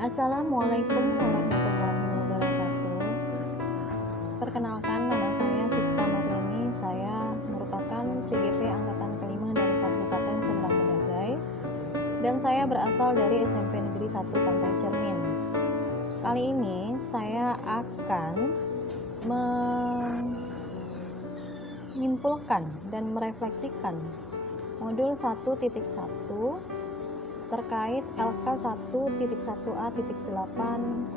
Assalamualaikum warahmatullahi wabarakatuh. Perkenalkan, nama saya Siska Marleni. Saya merupakan CGP Angkatan kelima dari Kabupaten Serdang Bedagai, dan saya berasal dari SMP Negeri 1 Pantai Cermin. Kali ini saya akan menyimpulkan dan merefleksikan modul 1.1 terkait LK 1.1a.8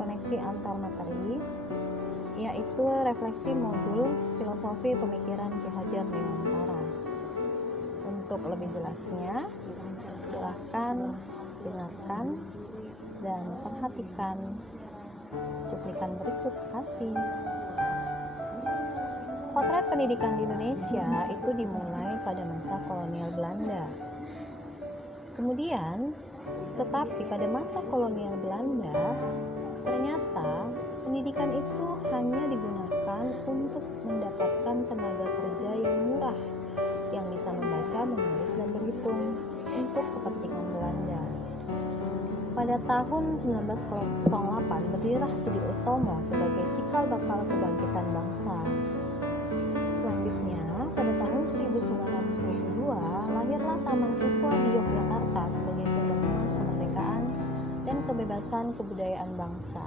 koneksi antar materi, yaitu refleksi modul filosofi pemikiran Ki Hajar Dewantara. Untuk lebih jelasnya, silahkan dengarkan dan perhatikan cuplikan berikut. Kasih. Potret pendidikan di Indonesia itu dimulai pada masa kolonial Belanda. Kemudian, tetapi pada masa kolonial Belanda, ternyata pendidikan itu hanya digunakan untuk mendapatkan tenaga kerja yang murah, yang bisa membaca, menulis, dan berhitung untuk kepentingan Belanda. Pada tahun 1908, berdirilah Budi Utomo sebagai cikal bakal kebangkitan bangsa. Selanjutnya, pada tahun 1922, lahirlah Taman Siswa di Yogyakarta sebagai pengemas kemerdekaan dan kebebasan kebudayaan bangsa.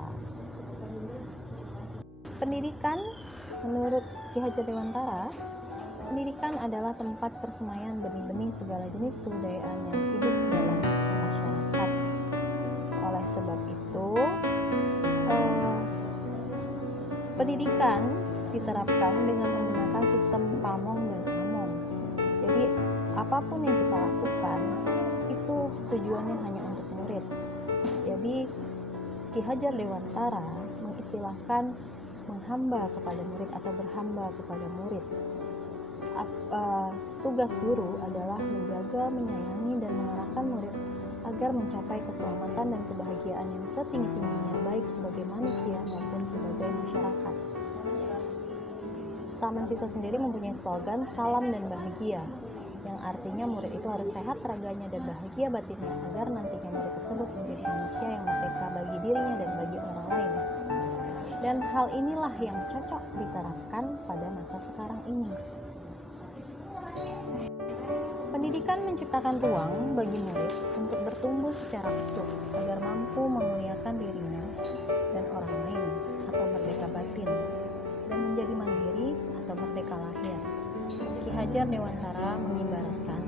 Pendidikan, menurut Ki Hajar Dewantara, pendidikan adalah tempat persemaian benih-benih segala jenis kebudayaan yang hidup dalam masyarakat. Oleh sebab itu, pendidikan diterapkan dengan menggunakan sistem pamong dan among. Jadi apapun yang kita lakukan itu tujuannya hanya untuk murid. Jadi Ki Hajar Dewantara mengistilahkan menghamba kepada murid atau berhamba kepada murid. Tugas guru adalah menjaga, menyayangi, dan mengarahkan murid agar mencapai keselamatan dan kebahagiaan yang setinggi-tingginya, baik sebagai manusia maupun sebagai masyarakat. Taman Siswa sendiri mempunyai slogan salam dan bahagia, yang artinya murid itu harus sehat raganya dan bahagia batinnya agar nantinya murid tersebut menjadi manusia yang merdeka bagi dirinya dan bagi orang lain. Dan hal inilah yang cocok diterapkan pada masa sekarang ini. Pendidikan menciptakan ruang bagi murid untuk bertumbuh secara utuh agar mampu memuliakan dirinya dan orang lain atau merdeka batin, dan menjadi mandiri atau merdeka lahir. Ki Hajar Dewantara mengibaratkan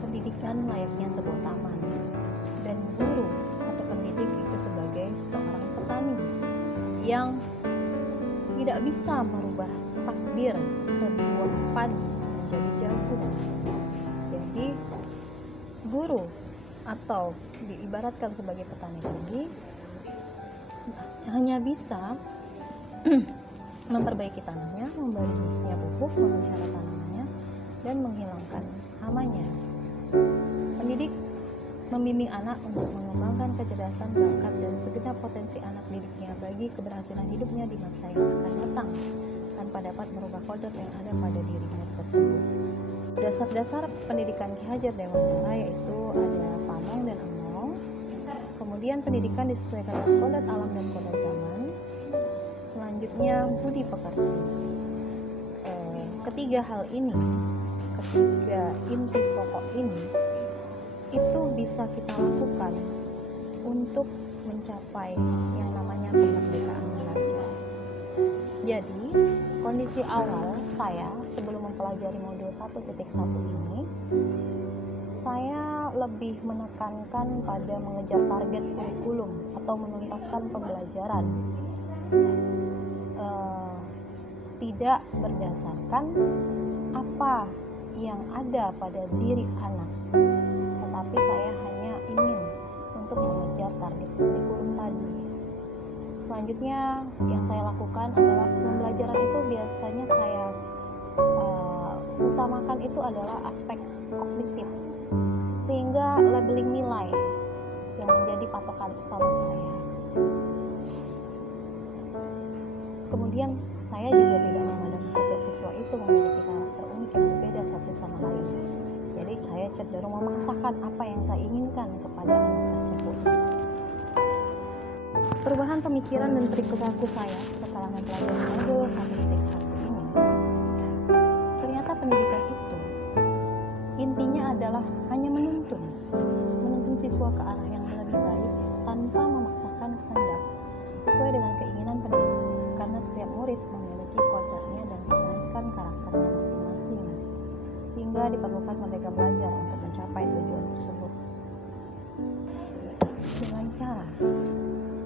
pendidikan layaknya sebuah taman, dan guru atau pendidik itu sebagai seorang petani yang tidak bisa merubah takdir sebuah padi menjadi jagung. Jadi guru atau diibaratkan sebagai petani tadi hanya bisa memperbaiki tanahnya, memberinya pupuk, memelihara tanamannya, dan menghilangkan hamanya. Pendidik membimbing anak untuk mengembangkan kecerdasan, bakat, dan segenap potensi anak didiknya bagi keberhasilan hidupnya di masa yang akan datang, tanpa dapat merubah kodrat yang ada pada dirinya tersebut. Dasar-dasar pendidikan Ki Hajar Dewantara yaitu ada pamong dan among. Kemudian pendidikan disesuaikan dengan kodrat alam dan kodrat zaman. Selanjutnya budi pekerti. Ketiga inti pokok ini itu bisa kita lakukan untuk mencapai yang namanya kemerdekaan belajar. Jadi kondisi awal saya sebelum mempelajari modul 1.1 ini, saya lebih menekankan pada mengejar target kurikulum atau menuntaskan pembelajaran, tidak berdasarkan apa yang ada pada diri anak, tetapi saya hanya ingin untuk mengejar target kurikulum tadi. Selanjutnya yang saya lakukan adalah pembelajaran itu biasanya saya utamakan itu adalah aspek kognitif, sehingga labeling nilai yang menjadi patokan utama saya. Kemudian saya juga tidak memandang setiap siswa itu memiliki karakter unik yang berbeda satu sama lain. Jadi saya cenderung memaksakan apa yang saya inginkan kepada anak tersebut. Perubahan pemikiran dan perilaku saya setelah mempelajari modul 1.1 ini, ternyata pendidikan itu intinya adalah hanya menuntun siswa ke arah yang lebih baik tanpa memaksakan kehendak sesuai dengan keinginan pendidik, karena setiap murid memiliki kodratnya dan kemampuan karakternya masing-masing, sehingga diperlukan merdeka belajar untuk mencapai tujuan tersebut dengan cara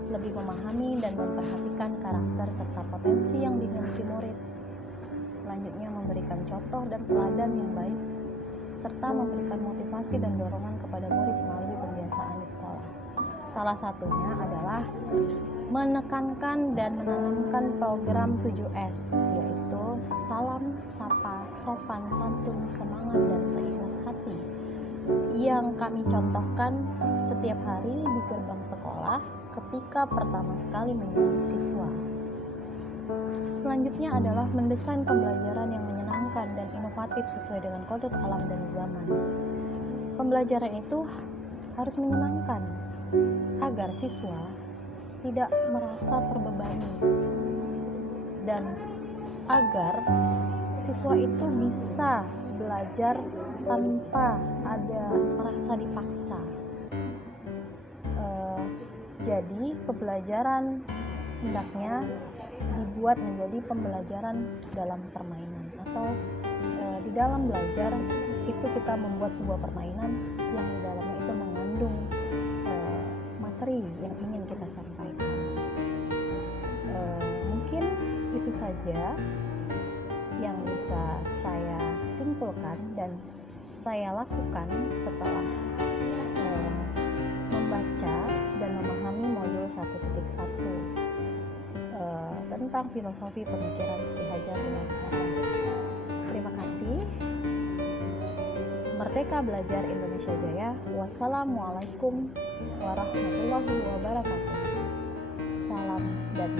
lebih memahami dan memperhatikan karakter serta potensi yang dimiliki murid. Selanjutnya memberikan contoh dan teladan yang baik, serta memberikan motivasi dan dorongan kepada murid melalui pembiasaan di sekolah. Salah satunya adalah menekankan dan menanamkan program 7S, yaitu salam, sapa, sopan, santun, semangat, dan seikhlas hati, yang kami contohkan setiap hari di gerbang sekolah ketika pertama sekali menyambut siswa. Selanjutnya adalah mendesain pembelajaran yang menyenangkan dan inovatif sesuai dengan kodrat alam dan zaman. Pembelajaran itu harus menyenangkan agar siswa tidak merasa terbebani dan agar siswa itu bisa belajar tanpa ada merasa dipaksa. Jadi pembelajaran hendaknya dibuat menjadi pembelajaran dalam permainan, atau di dalam belajar itu kita membuat sebuah permainan yang di dalamnya itu mengandung materi yang ingin kita sampaikan. Mungkin itu saja yang bisa saya simpulkan dan saya lakukan setelah membaca dan memahami modul 1.1 tentang filosofi pemikiran Ki Hajar Dewantara. Terima kasih. Merdeka Belajar Indonesia Jaya. Wassalamualaikum warahmatullahi wabarakatuh. Salam dan